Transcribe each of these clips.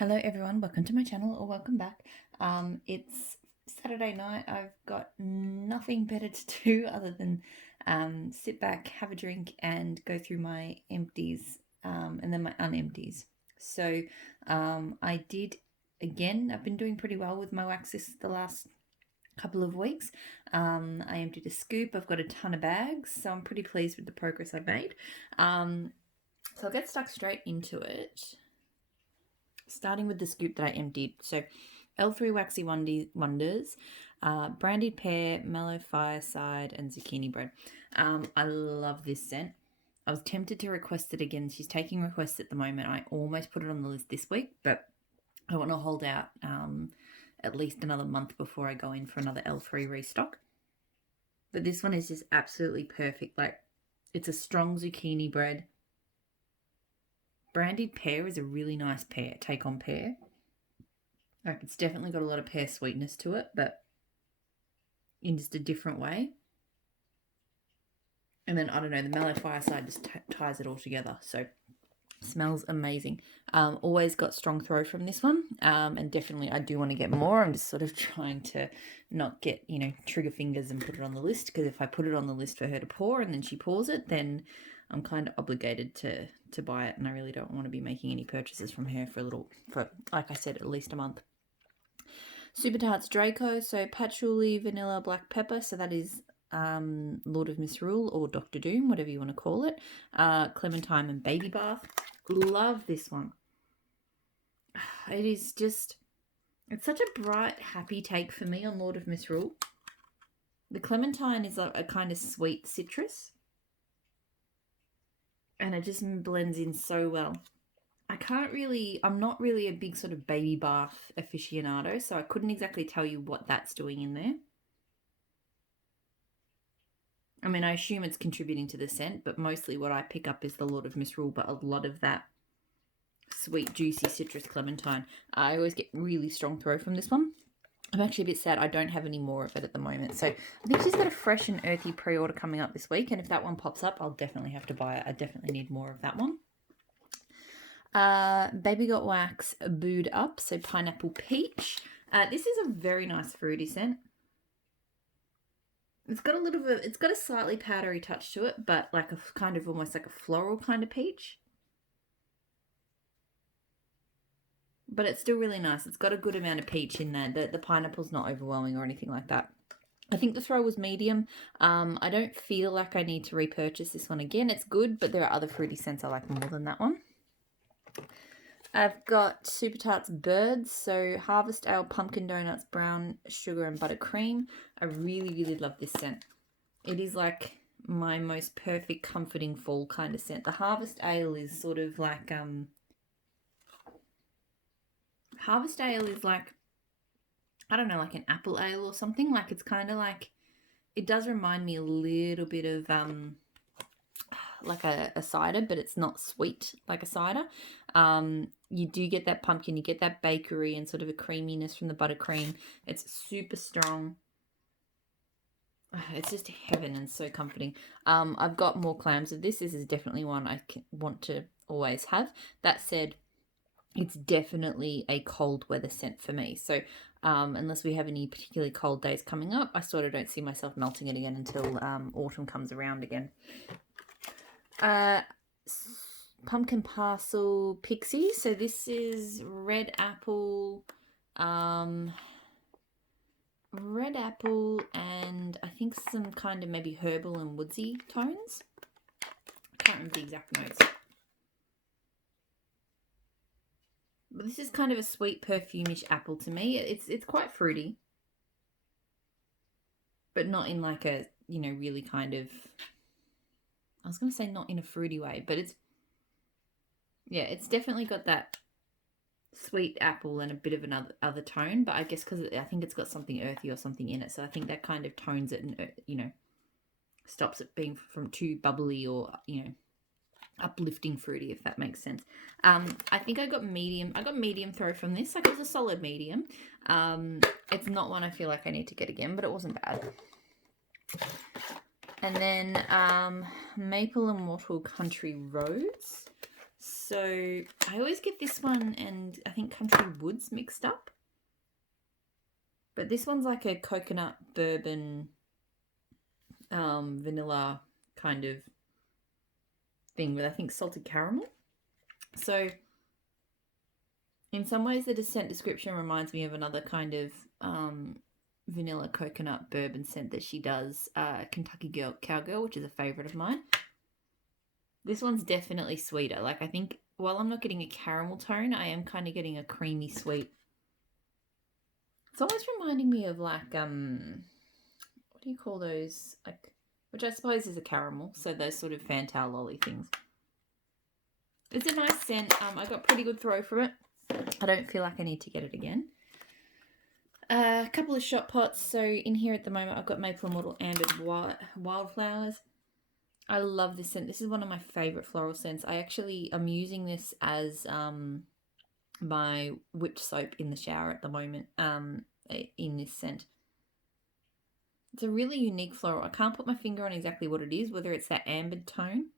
Hello everyone, welcome to my channel or welcome back. It's Saturday night. I've got nothing better to do other than sit back, have a drink and go through my empties and then my unempties. So I did, again, I've been doing pretty well with my waxes the last couple of weeks. I emptied a scoop. I've got a ton of bags, so I'm pretty pleased with the progress I've made. So I'll get stuck straight into it. Starting with the scoop that I emptied. So L3 Waxy Wonders, Brandied Pear, Mellow Fireside, and Zucchini Bread. I love this scent. I was tempted to request it again. She's taking requests at the moment. I almost put it on the list this week, but I want to hold out at least another month before I go in for another L3 restock. But this one is just absolutely perfect. Like, it's a strong zucchini bread. Brandied pear is a really nice pear, take on pear. Like, it's definitely got a lot of pear sweetness to it, but in just a different way. And then, I don't know, the Mellow Fireside just ties it all together. So, smells amazing. Always got strong throw from this one. And definitely I do want to get more. I'm just sort of trying to not get, trigger fingers and put it on the list. Because if I put it on the list for her to pour and then she pours it, then I'm kind of obligated to buy it, and I really don't want to be making any purchases from her for like I said, at least a month. Super Tarts Draco, so patchouli, vanilla, black pepper, so that is Lord of Misrule or Dr. Doom, whatever you want to call it. Clementine and Baby Bath. Love this one. It is just, it's such a bright, happy take for me on Lord of Misrule. The Clementine is a kind of sweet citrus, and it just blends in so well. I'm not really a big sort of baby bath aficionado, so I couldn't exactly tell you what that's doing in there. I mean, I assume it's contributing to the scent, but mostly what I pick up is the Lord of Misrule, but a lot of that sweet, juicy citrus clementine. I always get really strong throw from this one. I'm actually a bit sad I don't have any more of it at the moment. So I think she's got a fresh and earthy pre-order coming up this week. And if that one pops up, I'll definitely have to buy it. I definitely need more of that one. Baby Got Wax Booed Up. So Pineapple Peach. This is a very nice fruity scent. It's got it's got a slightly powdery touch to it, but like a kind of almost like a floral kind of peach. But it's still really nice. It's got a good amount of peach in there. The pineapple's not overwhelming or anything like that. I think the throw was medium. I don't feel like I need to repurchase this one again. It's good, but there are other fruity scents I like more than that one. I've got Super Tarts Birds, so Harvest Ale, Pumpkin Donuts, Brown Sugar and Buttercream. I really, really love this scent. It is like my most perfect comforting fall kind of scent. The Harvest Ale is sort of like Harvest Ale is like, I don't know, like an apple ale or something. Like, it's kind of like, it does remind me a little bit of like a cider, but it's not sweet like a cider. You do get that pumpkin, you get that bakery and sort of a creaminess from the buttercream. It's super strong. It's just heaven and so comforting. I've got more clams of this. This is definitely one I want to always have. That said, it's definitely a cold weather scent for me. So unless we have any particularly cold days coming up, I sort of don't see myself melting it again until autumn comes around again. Pumpkin Parcel Pixie. So this is red apple, and I think some kind of maybe herbal and woodsy tones. I can't remember the exact notes. But this is kind of a sweet perfume-ish apple to me. It's quite fruity, but not in like a, really kind of, I was going to say not in a fruity way, but it's definitely got that sweet apple and a bit of another other tone, but I guess because I think it's got something earthy or something in it, so I think that kind of tones it and, stops it being from too bubbly or, uplifting fruity, if that makes sense. I think I got medium throw from this. Like, it was a solid medium. It's not one I feel like I need to get again, but it wasn't bad. And then Maple and Wattle Country Roads. So I always get this one and I think Country Woods mixed up. But this one's like a coconut bourbon vanilla kind of thing with, I think, salted caramel. So in some ways the scent description reminds me of another kind of vanilla coconut bourbon scent that she does, Kentucky Cowgirl, which is a favorite of mine. This one's definitely sweeter. Like, I think while I'm not getting a caramel tone, I am kind of getting a creamy sweet. It's almost reminding me of like, what do you call those? Like, which I suppose is a caramel. So those sort of Fantal lolly things. It's a nice scent. I got pretty good throw from it. I don't feel like I need to get it again. A couple of shot pots. So in here at the moment, I've got Maple and Myrtle Ambered Wildflowers. I love this scent. This is one of my favorite floral scents. I'm using this as my whipped soap in the shower at the moment, in this scent. It's a really unique floral. I can't put my finger on exactly what it is, whether it's that ambered tone.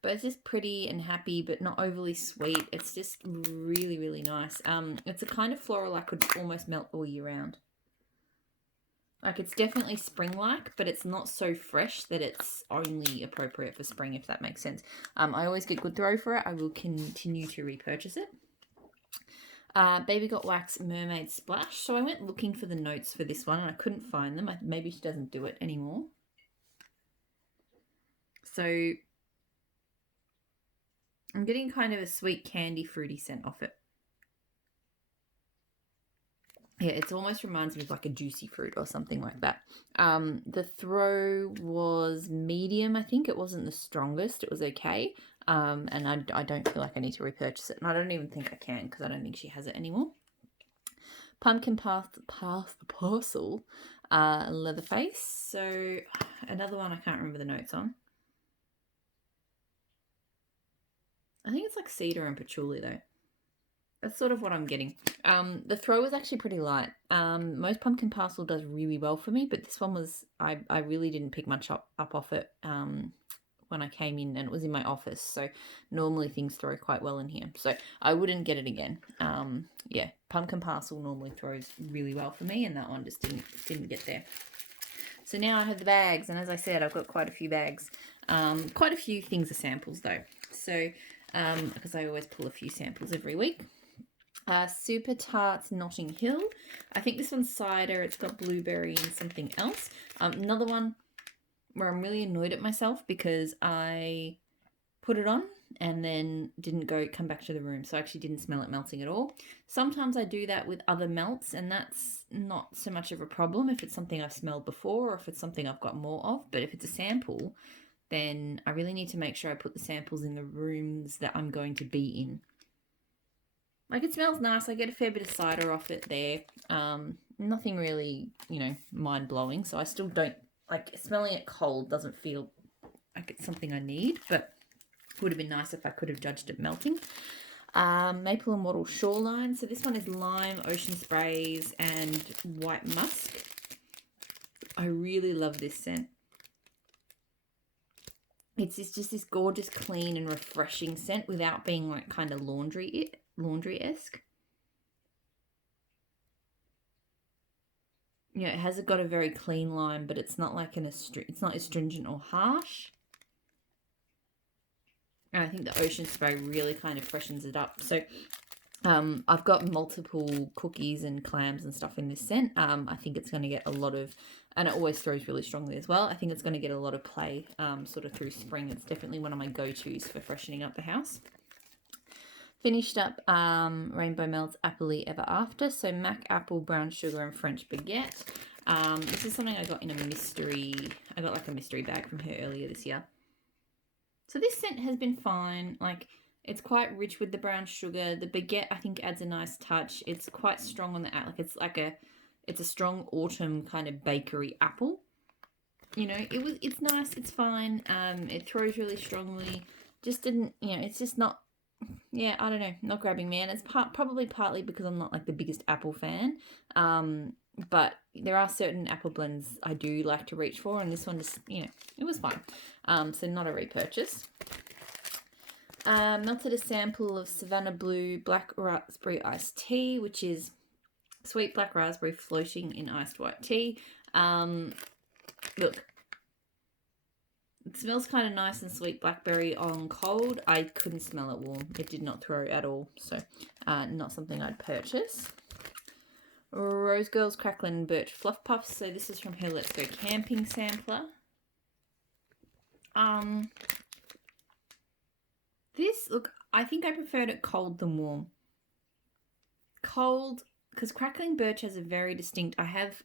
But it's just pretty and happy, but not overly sweet. It's just really, really nice. It's a kind of floral I could almost melt all year round. Like, it's definitely spring-like, but it's not so fresh that it's only appropriate for spring, if that makes sense. I always get good throw for it. I will continue to repurchase it. Baby Got Wax Mermaid Splash. So I went looking for the notes for this one, and I couldn't find them. Maybe she doesn't do it anymore. So I'm getting kind of a sweet candy fruity scent off it. Yeah, it almost reminds me of like a juicy fruit or something like that. The throw was medium, I think. It wasn't the strongest. It was okay. And I don't feel like I need to repurchase it. And I don't even think I can because I don't think she has it anymore. Pumpkin Path the Parcel, Leatherface. So another one I can't remember the notes on. I think it's like cedar and patchouli though. That's sort of what I'm getting. The throw was actually pretty light. Most Pumpkin Parcel does really well for me, but this one was, I really didn't pick much up off it when I came in, and it was in my office. So normally things throw quite well in here. So I wouldn't get it again. Yeah, Pumpkin Parcel normally throws really well for me, and that one just didn't get there. So now I have the bags, and as I said, I've got quite a few bags. Quite a few things are samples though. So, because I always pull a few samples every week. Super Tarts Notting Hill. I think this one's cider. It's got blueberry and something else. Another one where I'm really annoyed at myself because I put it on and then didn't come back to the room. So I actually didn't smell it melting at all. Sometimes I do that with other melts, and that's not so much of a problem if it's something I've smelled before or if it's something I've got more of. But if it's a sample, then I really need to make sure I put the samples in the rooms that I'm going to be in. Like, it smells nice. I get a fair bit of cider off it there. Nothing really, mind-blowing. So I still don't, like, smelling it cold doesn't feel like it's something I need. But it would have been nice if I could have judged it melting. Maple and Wattle Shoreline. So this one is lime, ocean sprays, and white musk. I really love this scent. It's just this gorgeous, clean, and refreshing scent without being, like, kind of laundry-esque. Yeah, it has got a very clean lime, but it's not like it's not astringent or harsh. And I think the ocean spray really kind of freshens it up. So I've got multiple cookies and clams and stuff in this scent. I think it's going to get a lot of, and it always throws really strongly as well. I think it's going to get a lot of play sort of through spring. It's definitely one of my go-tos for freshening up the house. Finished up Rainbow Melts Appley Ever After. So Mac Apple, Brown Sugar, and French Baguette. This is something I got in a mystery. I got like a mystery bag from her earlier this year. So this scent has been fine. Like, it's quite rich with the brown sugar. The baguette, I think, adds a nice touch. It's quite strong on the it's a strong autumn kind of bakery apple. It's nice. It's fine. It throws really strongly. Just didn't, it's just not. Yeah, I don't know, not grabbing me, and it's probably partly because I'm not like the biggest apple fan. But there are certain apple blends I do like to reach for, and this one just, it was fine. So not a repurchase. Melted a sample of Savannah Blue Black Raspberry Iced Tea, which is sweet black raspberry floating in iced white tea. Look, it smells kind of nice and sweet blackberry on cold. I couldn't smell it warm. It did not throw at all, so not something I'd purchase. Rose Girls Crackling Birch Fluff Puffs. So this is from her Let's Go Camping sampler. This, look, I think I preferred it cold than warm. Cold, because Crackling Birch has a very distinct, I have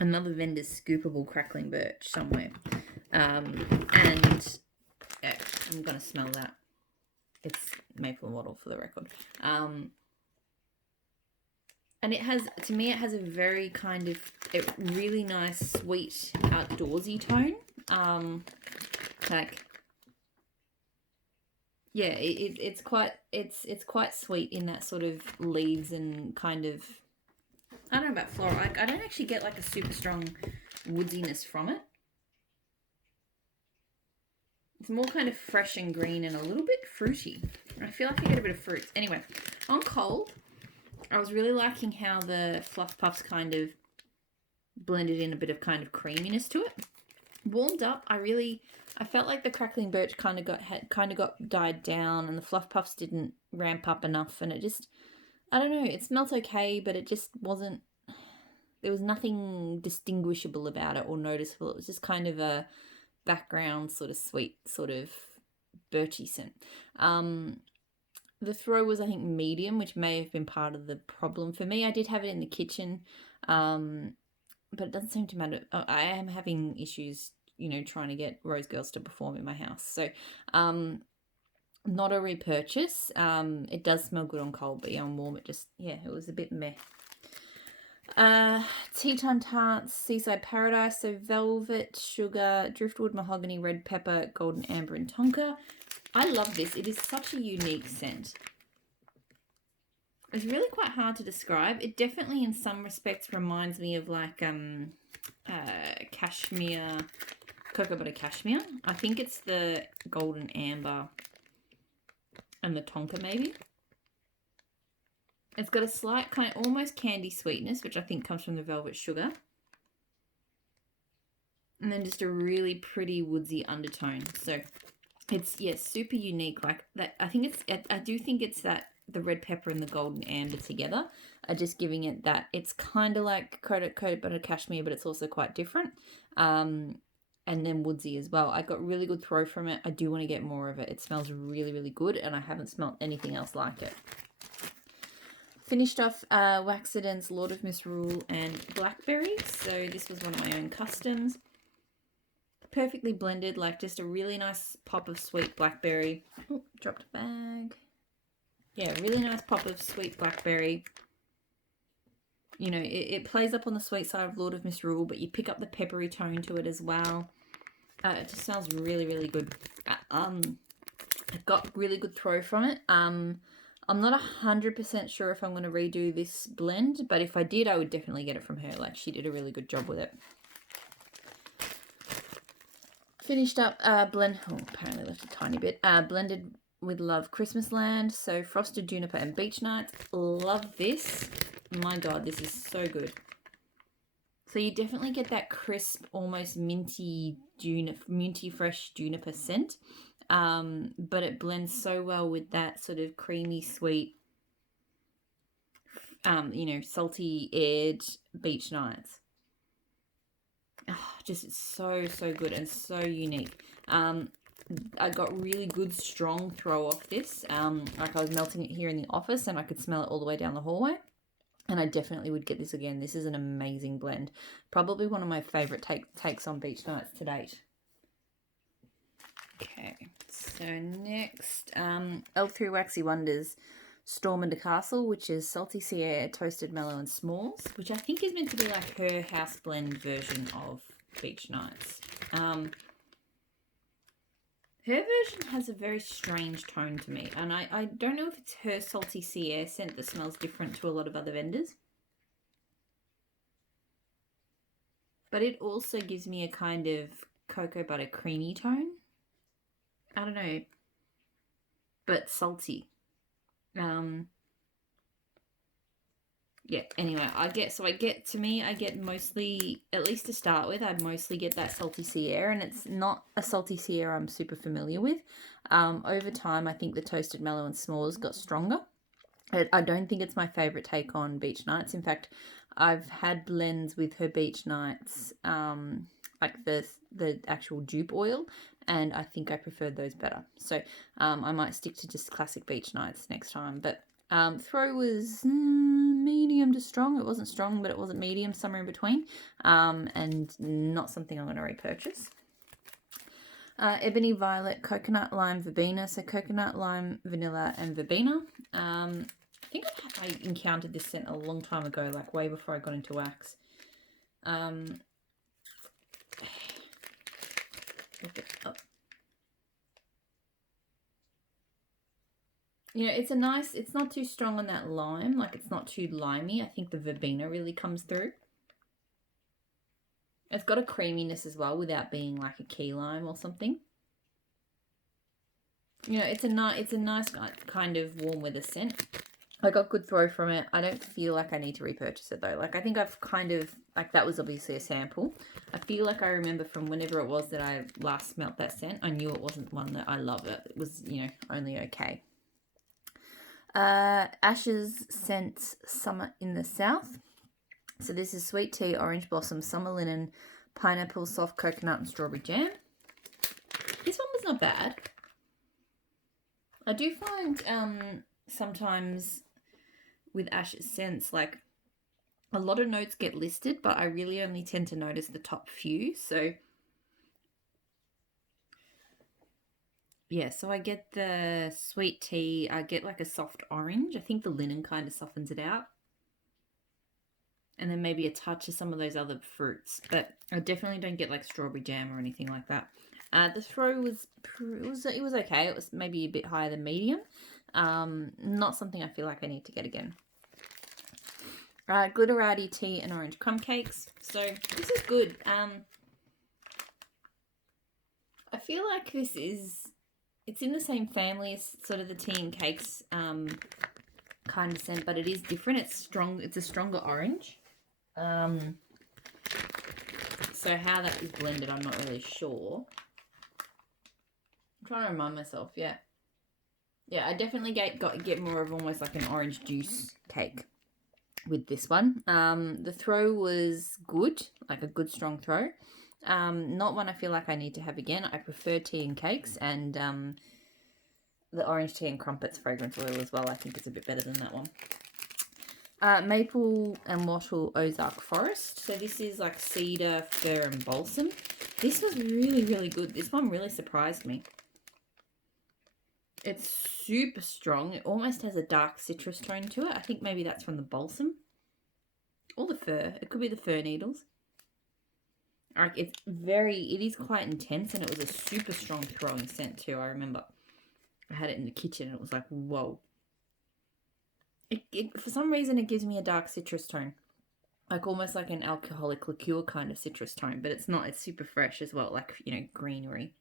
another vendor's scoopable Crackling Birch somewhere. And yeah, I'm going to smell that. It's maple wattle for the record. And it has, to me, it has a very kind of really nice, sweet, outdoorsy tone. Like, yeah, it's quite sweet in that sort of leaves and kind of, I don't know about floral. I don't actually get like a super strong woodiness from it. It's more kind of fresh and green and a little bit fruity. I feel like I get a bit of fruits. Anyway, on cold, I was really liking how the Fluff Puffs kind of blended in a bit of kind of creaminess to it. Warmed up, I felt like the Crackling Birch kind of got died down, and the Fluff Puffs didn't ramp up enough, and it just, I don't know, it smelt okay, but it just wasn't, there was nothing distinguishable about it or noticeable. It was just kind of a background sort of sweet, sort of birchy scent. The throw was, I think, medium, which may have been part of the problem for me. I did have it in the kitchen, but it doesn't seem to matter. I am having issues, trying to get Rose Girls to perform in my house. So, not a repurchase. It does smell good on cold, but yeah, on warm, it was a bit meh. Tea Time Tarts, Seaside Paradise, so velvet, sugar, driftwood, mahogany, red pepper, golden amber, and tonka. I love this. It is such a unique scent. It's really quite hard to describe. It definitely, in some respects, reminds me of like cashmere, cocoa butter cashmere. I think it's the golden amber and the tonka maybe. It's got a slight kind of almost candy sweetness, which I think comes from the velvet sugar. And then just a really pretty woodsy undertone. So it's, super unique. Like that, I do think it's that the red pepper and the golden amber together are just giving it that. It's kind of like cocoa butter cashmere, but it's also quite different. And then woodsy as well. I got really good throw from it. I do want to get more of it. It smells really, really good, and I haven't smelled anything else like it. Finished off Waxadens, Lord of Misrule, and Blackberry. So this was one of my own customs. Perfectly blended, like just a really nice pop of sweet blackberry. Oh, dropped a bag. Yeah, really nice pop of sweet blackberry. It plays up on the sweet side of Lord of Misrule, but you pick up the peppery tone to it as well. It just smells really, really good. I got really good throw from it. I'm not 100% sure if I'm going to redo this blend, but if I did, I would definitely get it from her. Like, she did a really good job with it. Finished up apparently left a tiny bit. Blended with Love Christmas Land. So Frosted Juniper and Beach Nights. Love this. My God, this is so good. So you definitely get that crisp, almost minty fresh juniper scent. But it blends so well with that sort of creamy, sweet, salty aired Beach Nights. Oh, just so good and so unique. I got really good strong throw off this. Like I was melting it here in the office and I could smell it all the way down the hallway. And I definitely would get this again. This is an amazing blend. Probably one of my favourite takes on Beach Nights to date. Okay, so next, L3 Waxy Wonders Storm and Castle, which is Salty Sea Air, Toasted Mellow and Smalls, which I think is meant to be like her house blend version of Beach Nights. Her version has a very strange tone to me, and I don't know if it's her Salty Sea Air scent that smells different to a lot of other vendors. But it also gives me a kind of cocoa butter creamy tone. I don't know. but salty. Yeah, anyway, I get mostly, at least to start with, I'd mostly get that salty Sierra, and it's not a salty Sierra I'm super familiar with. Over time, I think the toasted mellow and s'mores got stronger. I don't think it's my favourite take on Beach Nights. In fact, I've had blends with her Beach Nights, like the actual dupe oil, and I think I preferred those better. So I might stick to just classic Beach Nights next time. But throw was medium to strong. It wasn't strong, but it wasn't medium, somewhere in between, and not something I'm going to repurchase. Ebony Violet, Coconut Lime Verbena. So coconut, lime, vanilla, and verbena. I think I encountered this scent a long time ago, like way before I got into wax. Look it up. You know, it's not too strong on that lime, like it's not too limey. I think the verbena really comes through. It's got a creaminess as well without being like a key lime or something. You know, it's a nice kind of warm weather scent. I got good throw from it. I don't feel like I need to repurchase it though. Like I think I've kind of, like that was obviously a sample. I feel like I remember from whenever it was that I last smelt that scent, I knew it wasn't one that I love. It was, you know, only okay. Ashes Scents Summer in the South. So this is sweet tea, orange blossom, summer linen, pineapple, soft coconut, and strawberry jam. This one was not bad. I do find sometimes with Ashes scents, like a lot of notes get listed, but I really only tend to notice the top few. So yeah, so I get the sweet tea. I get like a soft orange. I think the linen kind of softens it out. And then maybe a touch of some of those other fruits. But I definitely don't get like strawberry jam or anything like that. The throw was okay. It was maybe a bit higher than medium. Not something I feel like I need to get again. Glitterati tea and orange crumb cakes. So this is good. I feel like it's in the same family as sort of the tea and cakes kind of scent, but it is different. It's strong. It's a stronger orange. So how that is blended, I'm not really sure. I'm trying to remind myself. Yeah, I definitely get more of almost like an orange juice cake with this one. The throw was good, like a good strong throw. Not one I feel like I need to have again. I prefer tea and cakes, and the orange tea and crumpets fragrance oil as well. I think it's a bit better than that one. Maple and wattle Ozark Forest. So this is like cedar, fir, and balsam. This was really, really good. This one really surprised me. It's super strong. It almost has a dark citrus tone to it. I think maybe that's from the balsam. Or the fir. It could be the fir needles. Like it is quite intense, and it was a super strong throwing scent too. I remember I had it in the kitchen and it was like, whoa. It for some reason it gives me a dark citrus tone. Like almost like an alcoholic liqueur kind of citrus tone, but it's not. It's super fresh as well, like, you know, greenery.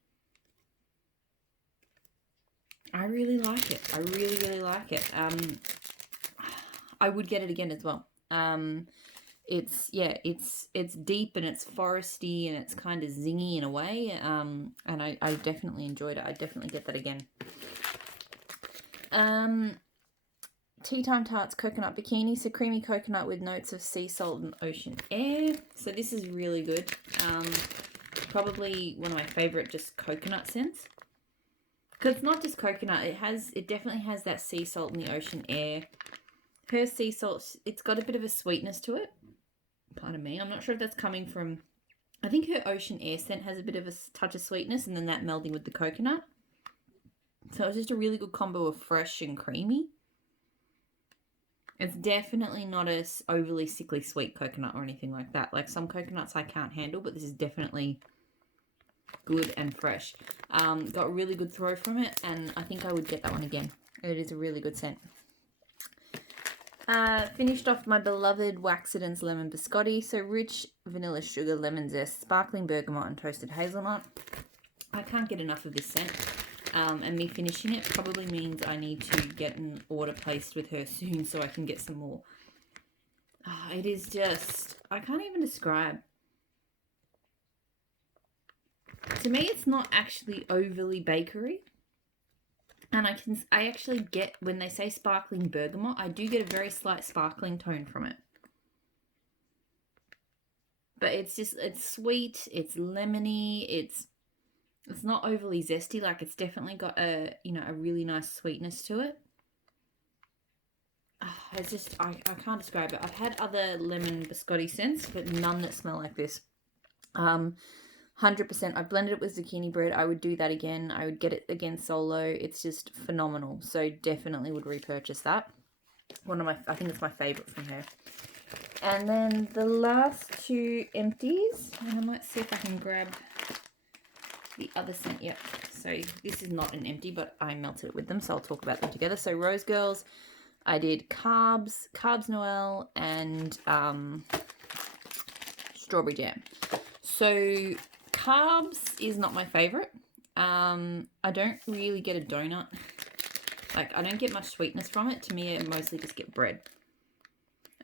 I really like it. I really, really like it. I would get it again as well. It's deep and it's foresty and it's kind of zingy in a way. And I definitely enjoyed it. I definitely get that again. Tea Time Tarts Coconut Bikini. So creamy coconut with notes of sea salt and ocean air. So this is really good. Probably one of my favorite just coconut scents. Because it's not just coconut. It definitely has that sea salt and the ocean air. Her sea salt, it's got a bit of a sweetness to it. Pardon me. I'm not sure if that's coming from... I think her ocean air scent has a bit of a touch of sweetness and then that melding with the coconut. So it's just a really good combo of fresh and creamy. It's definitely not a overly sickly sweet coconut or anything like that. Like some coconuts I can't handle, but this is definitely good and fresh. Got really good throw from it, and I think I would get that one again. It is a really good scent. Finished off my beloved Waxidens Lemon Biscotti. So rich vanilla sugar, lemon zest, sparkling bergamot, and toasted hazelnut. I can't get enough of this scent. and me finishing it probably means I need to get an order placed with her soon so I can get some more. Oh, it is just, I can't even describe. To me, it's not actually overly bakery. And I actually get, when they say sparkling bergamot, I do get a very slight sparkling tone from it. But it's sweet, it's lemony, it's not overly zesty. Like, it's definitely got a really nice sweetness to it. Oh, it's just, I can't describe it. I've had other lemon biscotti scents, but none that smell like this. 100%. I've blended it with zucchini bread. I would do that again. I would get it again solo. It's just phenomenal. So definitely would repurchase that. I think it's my favorite from her. And then the last two empties, and I might see if I can grab the other scent. Yep. So this is not an empty, but I melted it with them, so I'll talk about them together. So Rose Girls, I did Carbs Noel, and strawberry jam. So Carbs is not my favorite. I don't really get a donut. Like, I don't get much sweetness from it. To me, I mostly just get bread.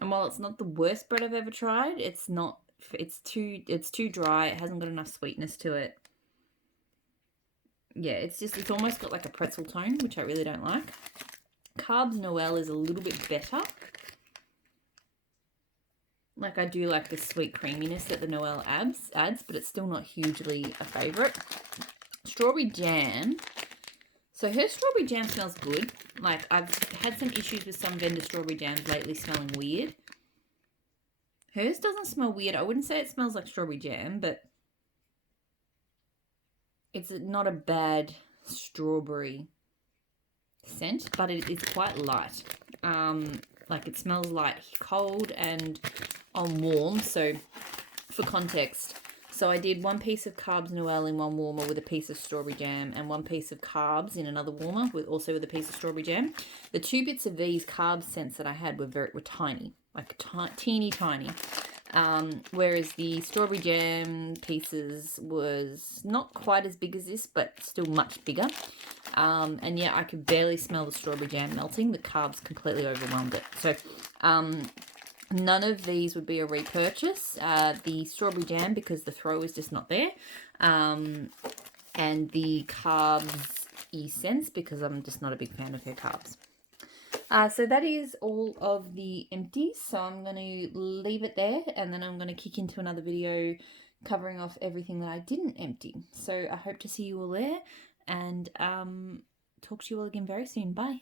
And while it's not the worst bread I've ever tried, it's too dry. It hasn't got enough sweetness to it. Yeah, it's almost got like a pretzel tone, which I really don't like. Carbs Noel is a little bit better. Like, I do like the sweet creaminess that the Noel adds, but it's still not hugely a favourite. Strawberry jam. So her strawberry jam smells good. Like, I've had some issues with some vendor strawberry jams lately smelling weird. Hers doesn't smell weird. I wouldn't say it smells like strawberry jam, but it's not a bad strawberry scent, but it is quite light. Like, it smells light, cold, and on warm. So for context, so I did one piece of Carbs Noel in one warmer with a piece of strawberry jam, and one piece of Carbs in another warmer with a piece of strawberry jam. The 2 bits of these Carbs scents that I had were tiny, like teeny tiny. Whereas the strawberry jam pieces was not quite as big as this, but still much bigger. And yeah, I could barely smell the strawberry jam melting. The Carbs completely overwhelmed it. So none of these would be a repurchase. The strawberry jam, because the throw is just not there. And the Carbs e-scents, because I'm just not a big fan of her Carbs. So that is all of the empties. So I'm going to leave it there, and then I'm going to kick into another video covering off everything that I didn't empty. So I hope to see you all there, and talk to you all again very soon. Bye.